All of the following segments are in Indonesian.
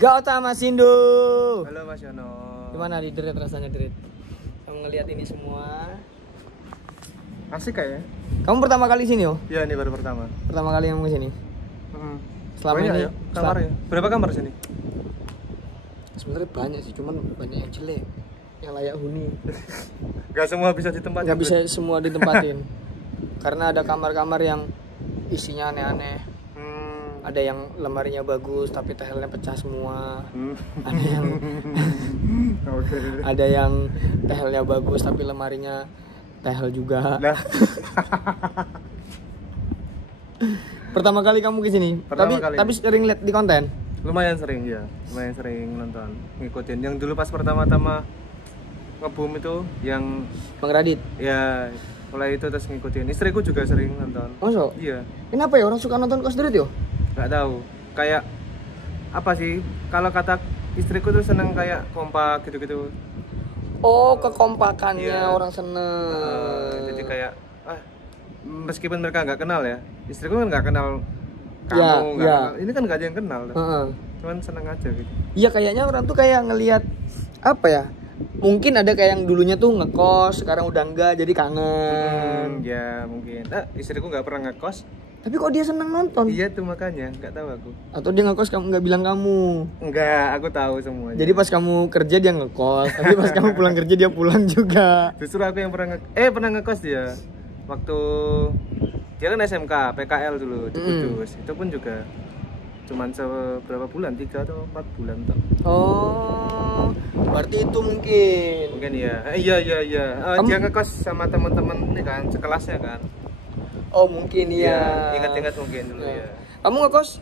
Gauta Mas Sindu. Halo Mas Yono. Gimana di Dret rasanya Dret? Kamu ngelihat ini semua? Asik kayak ya? Kamu pertama kali sini oh? Iya ini baru pertama. Pertama kali kamu kesini? Selama banyak ini ya kamarnya. Berapa kamar sini? Sebenarnya banyak sih, cuman banyak yang jelek, yang layak huni. Gak semua bisa ditempatin. Gak bisa semua ditempatin. Karena ada kamar-kamar yang isinya aneh-aneh. Ada yang lemarinya bagus tapi tiles-nya pecah semua. Ada yang ada yang tiles-nya bagus tapi lemarinya tiles juga. Nah. Pertama kali kamu kesini, tapi sering lihat di konten. Lumayan sering ya, lumayan sering nonton, ngikutin. Yang dulu pas pertama-tama nge-boom itu yang Bang Radit. Ya, mulai itu terus ngikutin. Istriku juga sering nonton. Masa? Iya. Kenapa ya orang suka nonton Kos Dret yo? Gak tahu. Kayak apa sih? Kalau kata istriku tuh seneng kayak kompak gitu-gitu. Oh, kekompakannya Iya. orang seneng. Jadi kayak meskipun mereka nggak kenal ya, istriku kan nggak kenal kamu, Ya, nggak ya. kenal. Ini kan nggak ada yang kenal. Cuman seneng aja gitu. Iya, kayaknya orang tuh kayak ngelihat apa ya? Mungkin ada kayak yang dulunya tuh ngekos, sekarang udah enggak, jadi kangen. Ya mungkin. Istriku nggak pernah ngekos. Tapi kok dia seneng nonton? Iya tuh makanya, nggak tahu aku. Atau dia ngekos kamu nggak bilang kamu? Enggak, aku tahu semuanya. Jadi pas kamu kerja dia ngekos, tapi pas kamu pulang kerja dia pulang juga. Justru aku yang pernah ngekos dia. Waktu dia kan SMK, PKL dulu di Kudus. Itu pun juga cuman berapa bulan, 3 atau 4 bulan toh. Oh, berarti itu mungkin. Mungkin ya. Iya. Dia ngekos sama teman-teman ini kan, sekelasnya kan. Oh, mungkin iya. Ingat-ingat mungkin dulu ya. Kamu ngekos?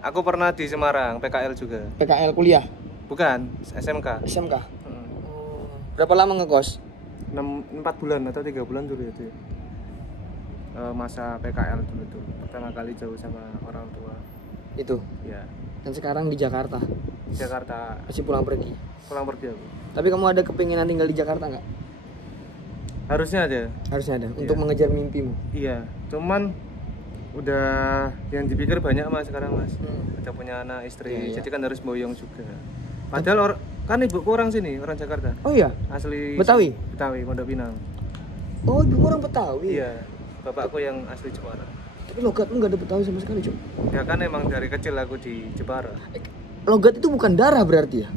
Aku pernah di Semarang, PKL juga. PKL kuliah? Bukan, SMK. SMK. Berapa lama ngekos? 4 bulan atau 3 bulan dulu itu. Masa PKL dulu tuh. Pertama kali jauh sama orang tua. Itu. Ya. Dan sekarang di Jakarta. Jakarta. Masih pulang pergi. Pulang pergi aku. Tapi kamu ada kepinginan tinggal di Jakarta nggak? Harusnya ada. Harusnya ada. Untuk mengejar mimpimu. Iya. Cuman udah yang dipikir banyak mas sekarang mas. Udah punya anak istri. Jadi kan harus boyong juga. Padahal kan ibuku orang sini, orang Jakarta. Oh iya. Asli Betawi. Betawi, Pondok Pinang. Oh, ibu orang Betawi. Iya. Bapakku yang asli Jepara. Tapi logatmu nggak ada Betawi sama sekali, Cuk. Ya kan emang dari kecil aku di Jepara. Logat itu bukan darah berarti ya?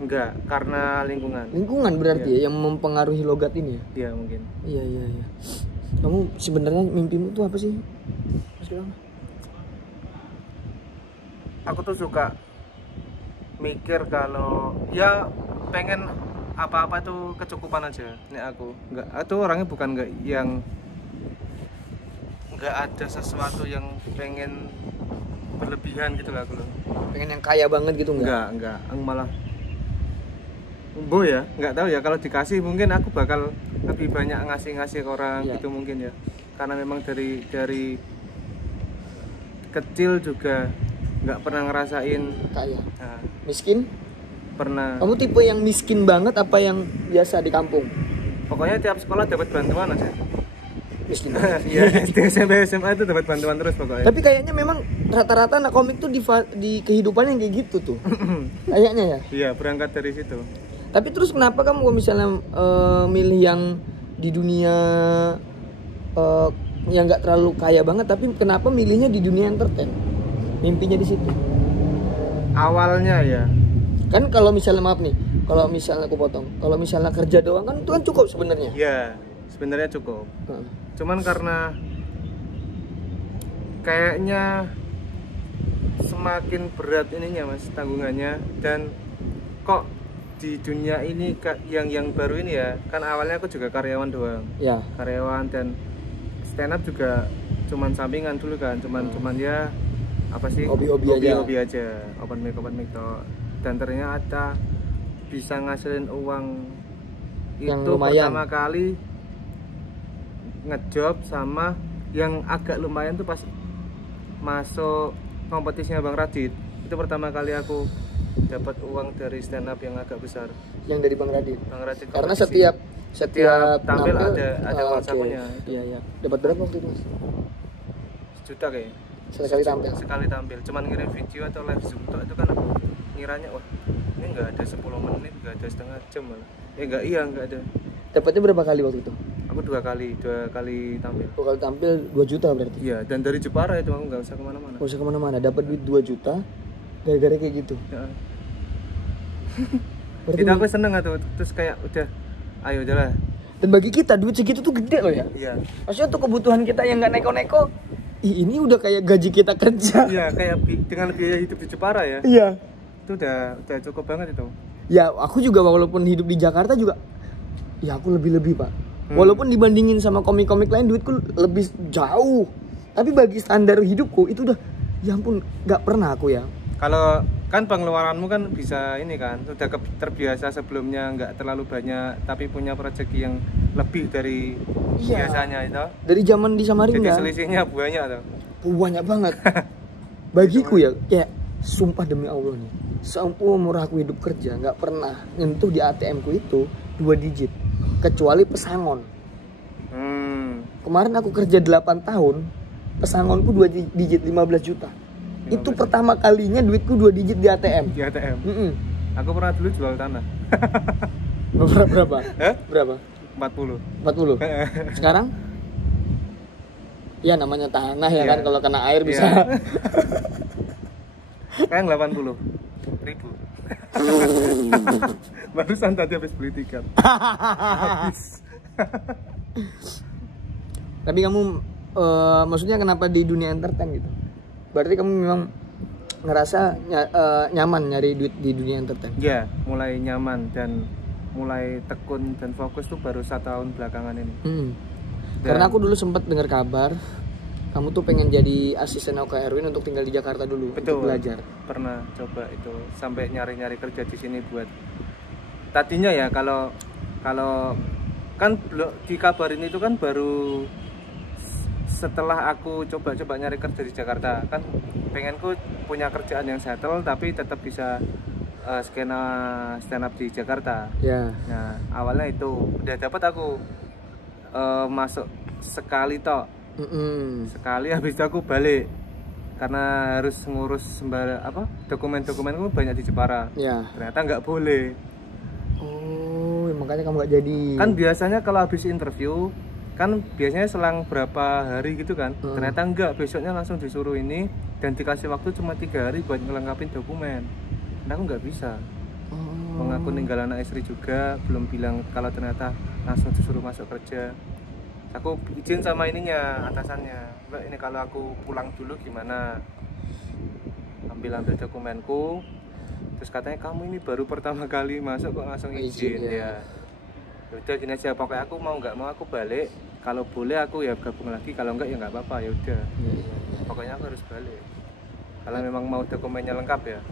Enggak, karena lingkungan. Lingkungan berarti ya yang mempengaruhi logat ini ya? Iya mungkin. Iya. Kamu sebenarnya mimpimu tuh apa sih? Mas Gilang? Aku tuh suka mikir kalau ya pengen apa-apa tuh kecukupan aja. Nih aku enggak, itu orangnya bukan enggak yang enggak ada sesuatu yang pengen berlebihan gitu lah aku loh. Pengen yang kaya banget gitu enggak? Enggak, malah ya, nggak tahu ya, kalau dikasih mungkin aku bakal lebih banyak ngasih ke orang gitu mungkin ya. Karena memang dari kecil juga nggak pernah ngerasain kaya. Miskin? Pernah. Kamu tipe yang miskin banget apa yang biasa di kampung? Pokoknya tiap sekolah dapat bantuan aja. Miskin. Iya, SD SMP SMA itu dapat bantuan terus pokoknya. Tapi kayaknya memang rata-rata anak komik tuh di kehidupannya kayak gitu tuh. Kayaknya ya. Iya, berangkat dari situ. Tapi terus kenapa kamu kalau misalnya milih yang di dunia yang nggak terlalu kaya banget, tapi kenapa milihnya di dunia entertain? Mimpinya di situ. Awalnya ya. Kan kalau misalnya maaf nih, kalau misalnya aku potong, kalau misalnya kerja doang kan itu kan cukup sebenarnya. Iya, sebenarnya cukup. Cuman karena kayaknya semakin berat ininya mas tanggungannya, dan kok di dunia ini yang baru ini ya, kan awalnya aku juga karyawan doang. Ya. Karyawan dan stand up juga cuman sampingan dulu kan, cuman ya apa sih, hobi aja, open mic toh. Dan ternyata bisa ngasilin uang yang itu lumayan. Pertama kali ngejob sama yang agak lumayan tuh pas masuk kompetisinya Bang Radit. Itu pertama kali aku dapat uang dari stand up yang agak besar. Yang dari Bang Radit. Karena kompetisi. setiap tampil ada uang sakunya. Iya. Dapat berapa waktu itu, Mas? 1 juta kayaknya. sekali tampil. Sekali tampil. Cuman ngirim video atau live Zoom itu kan aku ngiranya wah ini nggak ada 10 menit, nggak ada setengah jam malah. Nggak ada. Dapatnya berapa kali waktu itu? Aku dua kali tampil. 2 kali tampil 2 juta berarti. Iya, dan dari Jepara itu aku nggak usah kemana-mana. Nggak usah kemana-mana, dapat duit 2 juta gara-gara kayak gitu. Ya. Berarti Itu aku seneng tuh, terus kayak udah, ayo udahlah. dan bagi kita duit segitu tuh gede loh ya. Iya. Maksudnya untuk kebutuhan kita yang nggak neko-neko, ini udah kayak gaji kita kerja. Iya, kayak dengan biaya hidup di Jepara ya. Iya. Itu udah cukup banget itu. Ya aku juga walaupun hidup di Jakarta juga, ya aku lebih Pak. Walaupun dibandingin sama komik-komik lain duitku lebih jauh, tapi bagi standar hidupku itu udah, ya ampun, nggak pernah aku ya. Kalau kan pengeluaranmu kan bisa ini kan, sudah terbiasa sebelumnya nggak terlalu banyak, tapi punya rezeki yang lebih dari biasanya itu. Dari zaman di Samarinda. Jadi selisihnya banyak tuh. Banyak banget. Bagiku ya, kayak sumpah demi Allah nih, seumur aku hidup kerja nggak pernah nyentuh di ATM ku itu 2 digit, kecuali pesangon. Kemarin aku kerja 8 tahun, pesangonku 2 digit 15 juta. Itu pertama kalinya duitku 2 digit di ATM. Di ATM. Aku pernah dulu jual tanah. Berapa? Berapa? 40. Sekarang? Ya namanya tanah ya kan, kalau kena air bisa. Sekarang 80 ribu. Barusan tadi habis beli tiket. Habis. Tapi kamu maksudnya kenapa di dunia entertain gitu? Berarti kamu memang ngerasa nyaman nyari duit di dunia entertain? Ya, mulai nyaman dan mulai tekun dan fokus tuh baru 1 tahun belakangan ini. Karena aku dulu sempat dengar kabar kamu tuh pengen jadi asisten Oka Erwin untuk tinggal di Jakarta dulu. Betul, untuk belajar. Pernah coba itu sampai nyari-nyari kerja di sini buat tadinya ya kalau kan dikabarin itu kan baru setelah aku coba nyari kerja di Jakarta. Kan pengenku punya kerjaan yang settle tapi tetap bisa skena stand up di Jakarta. Ya. Nah awalnya itu udah dapat aku masuk sekali tok. Sekali habis itu aku balik karena harus ngurus dokumen-dokumenku banyak di Jepara. Ya. Ternyata nggak boleh. Oh, makanya kamu nggak jadi. Kan biasanya kalau habis interview kan biasanya selang berapa hari gitu kan. Ternyata enggak, besoknya langsung disuruh ini dan dikasih waktu cuma 3 hari buat ngelengkapin dokumen. Nah aku nggak bisa. Mengaku ninggal anak istri juga, belum bilang kalau ternyata langsung disuruh masuk kerja. Aku izin sama ininya, atasannya, Mbak ini kalau aku pulang dulu gimana? Ambil dokumenku. Terus katanya kamu ini baru pertama kali masuk kok langsung izin ya. Udah gini aja, pokoknya aku mau nggak mau aku balik. Kalau boleh aku ya gabung lagi, kalau enggak ya nggak apa-apa, ya udah. Pokoknya aku harus balik. Kalau memang mau dokumennya lengkap ya.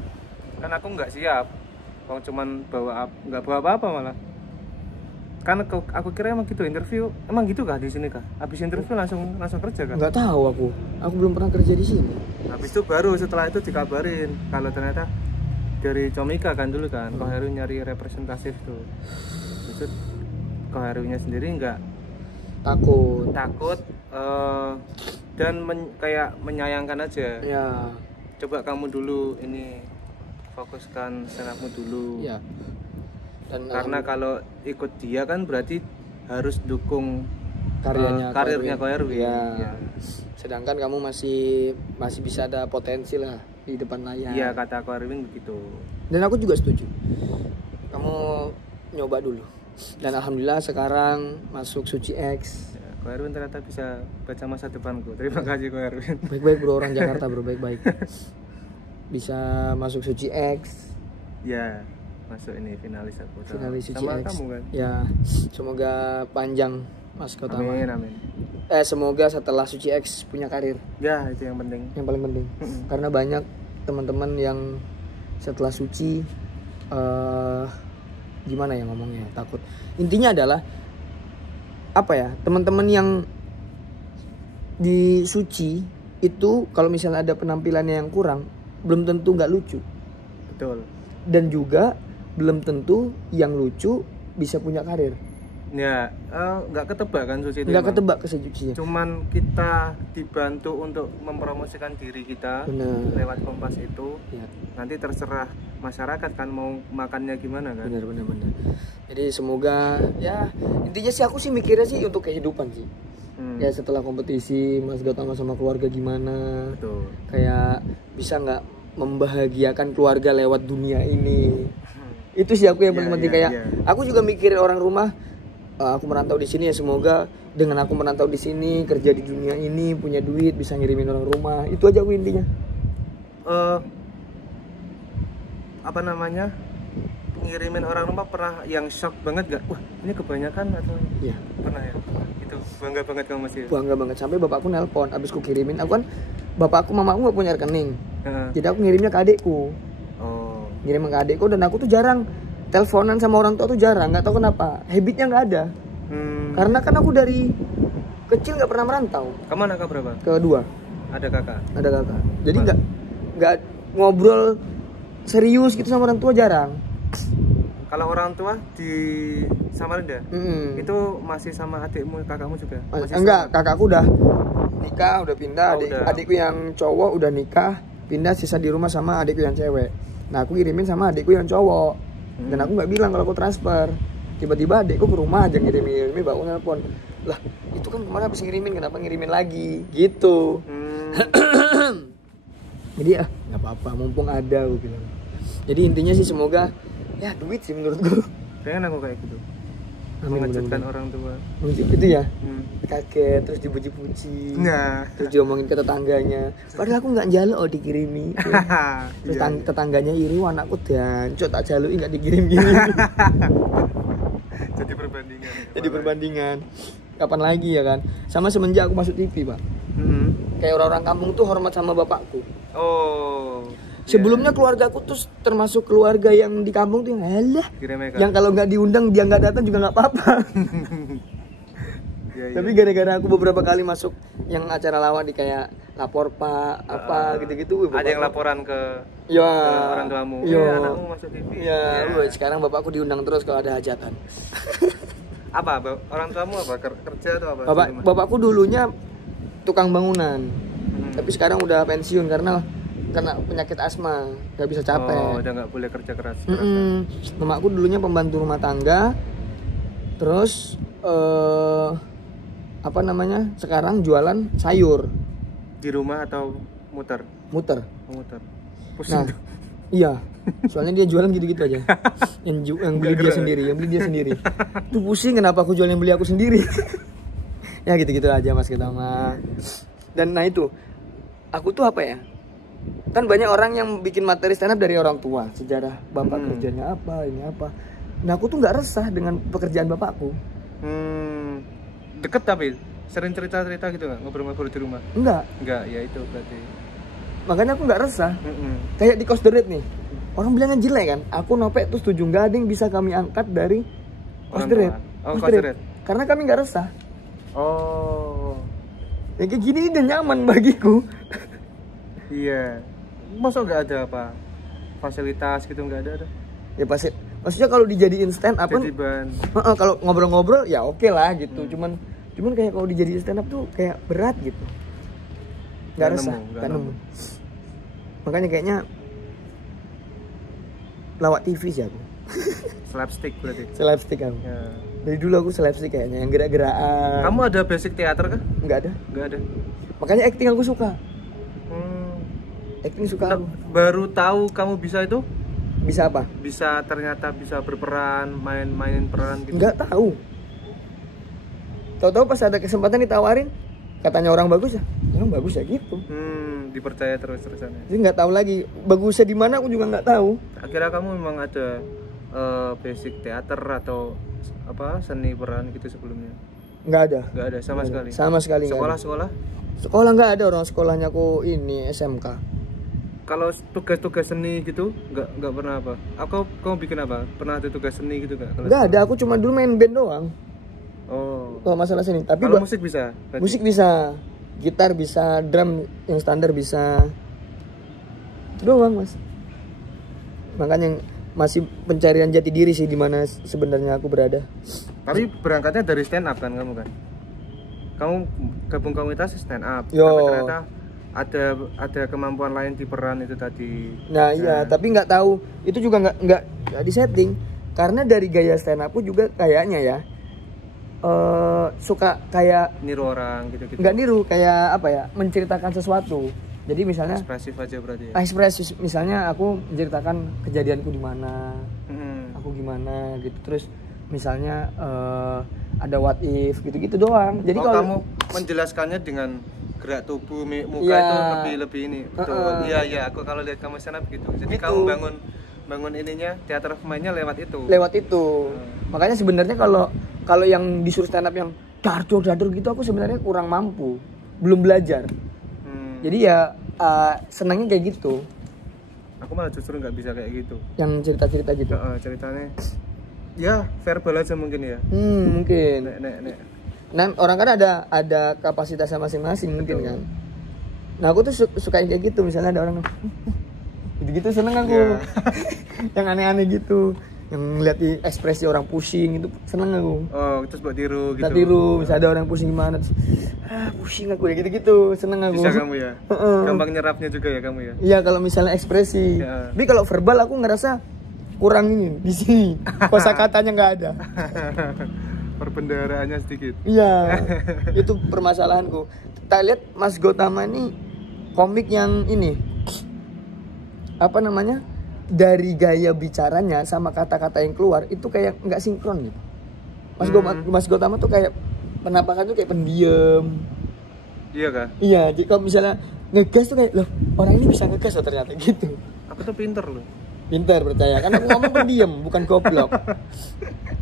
Kan aku nggak siap. Kalau cuman nggak bawa apa-apa malah. Kan aku kira emang gitu interview, emang gitu kah di sini kah? Habis interview langsung kerja kan? Nggak tahu aku belum pernah kerja di sini. Habis itu baru setelah itu dikabarin kalau ternyata dari Comika kan dulu kan, Ko Heru nyari representatif tuh. Terus Ko Herunya sendiri nggak takut dan kayak menyayangkan aja. Ya. Coba kamu dulu ini fokuskan senapmu dulu. Ya. Dan Karena kalau ikut dia kan berarti harus dukung karirnya Ko Erwin. Ya. Sedangkan kamu masih bisa ada potensi lah di depan layar. Iya, kata Ko Erwin begitu. Dan aku juga setuju. Kamu nyoba dulu. Dan alhamdulillah sekarang masuk Suci X. Ya, Ko Erwin ternyata bisa baca masa depanku. Terima kasih Ko Erwin. Baik-baik bro, orang Jakarta bro, baik-baik. Bisa masuk Suci X. Ya. Masuk ini finalis aku Finalis Suci sama X. kamu kan. Ya, semoga panjang Mas Kotama. Amin. Semoga setelah Suci X punya karir. Ya, itu yang penting. Yang paling penting. Karena banyak teman-teman yang setelah Suci gimana ya ngomongnya, takut. Intinya adalah apa ya? Teman-teman yang di Suci itu kalau misalnya ada penampilannya yang kurang, belum tentu nggak lucu. Betul. Dan juga belum tentu yang lucu bisa punya karir. Ya, nggak ketebak kan suci itu. Nggak emang. ketebak kesuciannya. Cuman kita dibantu untuk mempromosikan diri kita Benar. lewat Kompas itu. Ya, Nanti terserah masyarakat kan mau makannya gimana kan. benar. Jadi semoga ya intinya sih aku sih mikirnya sih untuk kehidupan sih. Ya setelah kompetisi Mas Gautama sama keluarga gimana? Betul. Kayak bisa nggak membahagiakan keluarga lewat dunia ini? Itu sih aku yang paling penting. Kayak aku juga mikirin orang rumah. Aku merantau di sini ya, semoga dengan aku merantau di sini, kerja di dunia ini, punya duit, bisa ngirimin orang rumah. Itu aja aku intinya. Apa namanya? Ngirimin orang rumah pernah yang shock banget gak? Wah, ini kebanyakan atau? Iya. Pernah ya? Itu bangga banget kamu masih. Bangga banget, sampai bapakku nelpon abis ku kirimin. Aku kan bapakku mamaku nggak punya rekening. Jadi aku ngirimnya ke adekku. Oh. Ngirim ke adekku, dan aku tuh jarang teleponan sama orang tua tuh jarang, nggak tahu kenapa, habitnya nggak ada. Karena kan aku dari kecil nggak pernah merantau. Kamu anak berapa? Kedua. Ada kakak. Jadi nggak ngobrol serius gitu sama orang tua, jarang. Kalau orang tua di Samarinda, itu masih sama adikmu, kakakmu juga? Masih Enggak, sama? kakakku udah nikah, udah pindah. Udah. Adikku yang cowok udah nikah, pindah, sisa di rumah sama adikku yang cewek. Nah aku kirimin sama adikku yang cowok. Dan aku nggak bilang kalau aku transfer. Tiba-tiba adekku ke rumah aja ngirimin, baru nelpon. Lah itu kan kemarin habis ngirimin, kenapa ngirimin lagi? Gitu. Jadi ya nggak apa-apa, mumpung ada, aku bilang. Jadi intinya sih semoga ya duit sih menurutku. Pengen aku kayak gitu. Amin, Mengejutkan mudah-mudahan. orang tua. Itu ya. Kaget, terus dipuji-puji. Nah. Terus diomongin ke tetangganya. Padahal aku nggak njaluk dikirimi. Terus tetangganya iri, anakku dancuk tak jaluki nggak dikirim-kirim. Jadi perbandingan. Kapan lagi ya kan? Sama semenjak aku masuk TV, Pak. Kayak orang-orang kampung tuh hormat sama bapakku. Oh. Sebelumnya keluarga aku tuh termasuk keluarga yang di kampung tuh yang alah. Yang kalau nggak diundang dia nggak datang juga nggak apa-apa. Tapi gara-gara aku beberapa kali masuk yang acara lawan di kayak lapor Pak apa gitu-gitu. Ada yang laporan ke orang tuamu. Iya. Anakmu masuk TV. Iya. Sekarang bapakku diundang terus kalau ada hajatan. Apa? Orang tuamu apa? Kerja atau apa? Bapakku dulunya tukang bangunan. Tapi sekarang udah pensiun karena kena penyakit asma, nggak bisa capek. Oh, udah nggak boleh kerja keras. Mamaku dulunya pembantu rumah tangga, terus apa namanya? Sekarang jualan sayur. Di rumah atau muter? Muter. Pusing. Nah, iya. Soalnya dia jualan gitu-gitu aja. yang beli dia sendiri, Tuh pusing kenapa aku jual yang beli aku sendiri. Ya gitu-gitu aja Mas kita mah. Dan nah itu, aku tuh apa ya? Kan banyak orang yang bikin materi stand up dari orang tua, sejarah bapak kerjanya apa, ini apa. Nah aku tuh nggak resah dengan pekerjaan bapakku. Deket tapi sering cerita-cerita gitu nggak, ngobrol-ngobrol di rumah? Enggak, ya itu berarti. Makanya aku nggak resah. Kayak di Cost the Rate nih, orang bilangnya jelek kan, aku nopek tuh setuju, nggak ada yang bisa kami angkat dari Cost the Rate. Karena kami nggak resah. Oh, ya kayak gini udah nyaman bagiku. Iya. Masa nggak ada apa fasilitas gitu, nggak ada? Ya pasti, maksudnya kalau dijadiin stand up kan, kalau ngobrol-ngobrol ya oke lah gitu. Cuman kayak kalau dijadiin stand up tuh kayak berat gitu. Nggak resah, nggak nemu. Makanya kayaknya lawak TV sih aku. Slapstick berarti. Slapstick aku. Ya. Dari dulu aku slapstick kayaknya, yang gerak-gerakan. Kamu ada basic teater kan? Nggak ada. Makanya acting aku suka. Acting suka aku. Baru tahu kamu bisa itu? Bisa apa? Bisa ternyata bisa berperan, mainin peran gitu. Nggak tahu. Tahu-tahu pas ada kesempatan ditawarin, katanya orang bagus ya. Emang bagus ya gitu. Dipercaya terus-terusannya. Jadi nggak tahu lagi bagusnya di mana, aku juga nggak tahu. Akhirnya kamu memang ada basic teater atau apa seni peran gitu sebelumnya? Nggak ada sama sekali. Sama sekali. Sekolah nggak ada, orang sekolahnya aku ini SMK. Kalau tugas-tugas seni gitu nggak pernah apa? Kamu bikin apa? Pernah ada tugas seni gitu nggak ada, aku cuma dulu main band doang. Kalau masalah seni. Tapi kalau musik bisa? Berarti? Musik bisa, gitar bisa, drum yang standar bisa. Doang Mas. masih pencarian jati diri sih, di mana sebenarnya aku berada. Tapi berangkatnya dari stand up kan kamu kan? Kamu gabung komunitas stand up. Yo. Tapi ternyata ada kemampuan lain di peran itu tadi. Nah iya, tapi nggak tahu itu juga nggak disetting, karena dari gaya stand up aku juga kayaknya ya suka kayak Niru orang gitu-gitu. nggak niru, kayak apa ya, menceritakan sesuatu. Jadi misalnya Ekspresif aja berarti ya. ekspresif, misalnya aku menceritakan kejadianku di mana, aku gimana gitu. Terus misalnya ada what if gitu-gitu doang. Jadi kalau kamu menjelaskannya dengan gerak tubuh, muka Ya. itu lebih ini. Betul. Iya, aku kalau lihat kamu stand up gitu. Jadi Gitu. kamu bangun ininya, teater pemainnya lewat itu. Makanya sebenarnya kalau yang disuruh stand up yang dadur gitu, aku sebenarnya kurang mampu, belum belajar. Jadi ya senangnya kayak gitu, Aku malah justru nggak bisa kayak gitu. yang cerita-cerita gitu. Ceritanya ya verbal aja mungkin ya. Mungkin. Nek. Nah, orang kan ada kapasitasnya masing-masing mungkin kan. Nah, aku tuh suka kayak gitu, misalnya ada orang gitu-gitu, seneng aku. Iya. Yang aneh-aneh gitu, yang ngeliat ekspresi orang pusing itu seneng aku. Oh, terus buat tiru gitu. Kita tiru, misalnya ada orang pusing gimana, terus pusing aku ya gitu-gitu, seneng aku. Bisa kamu ya. Gampang nyerapnya juga ya kamu ya. Iya, kalau misalnya ekspresi. Ya. Tapi kalau verbal aku ngerasa kurang ini di sini. Kosakatanya nggak ada. Perbendaharaannya sedikit. Iya, itu permasalahanku. Kita lihat Mas Gotama ini komik yang ini, apa namanya, dari gaya bicaranya sama kata-kata yang keluar itu kayak nggak sinkron gitu. Mas Gotama tuh kayak penampakan tuh kayak pendiam. Iya kah? Iya, jadi kalau misalnya ngegas tuh kayak, loh orang ini bisa ngegas loh ternyata gitu. Aku tuh pinter loh. Pintar percaya, kan aku ngomong pendiam bukan goblok.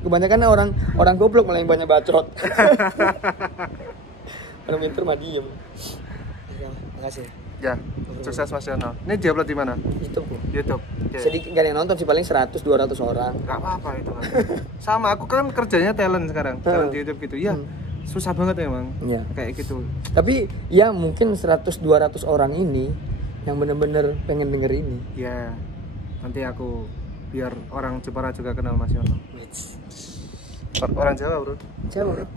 Kebanyakan orang goblok malah yang banyak bacot. Orang pintar mah diem. Ya, makasih. Ya, sukses Mas Yono. Ini diupload di mana? Itu kok. YouTube. Oke. Sedikit gak ada yang nonton sih, paling 100-200 orang. Gak apa-apa itu kan. Sama aku kan kerjanya talent sekarang di YouTube gitu. Ya, susah banget emang. Iya. Kayak gitu. Tapi ya mungkin 100-200 orang ini yang bener-bener pengen denger ini. Ya, nanti aku biar orang Jepara juga kenal Mas Yono. Orang Jawa bro. Siapa?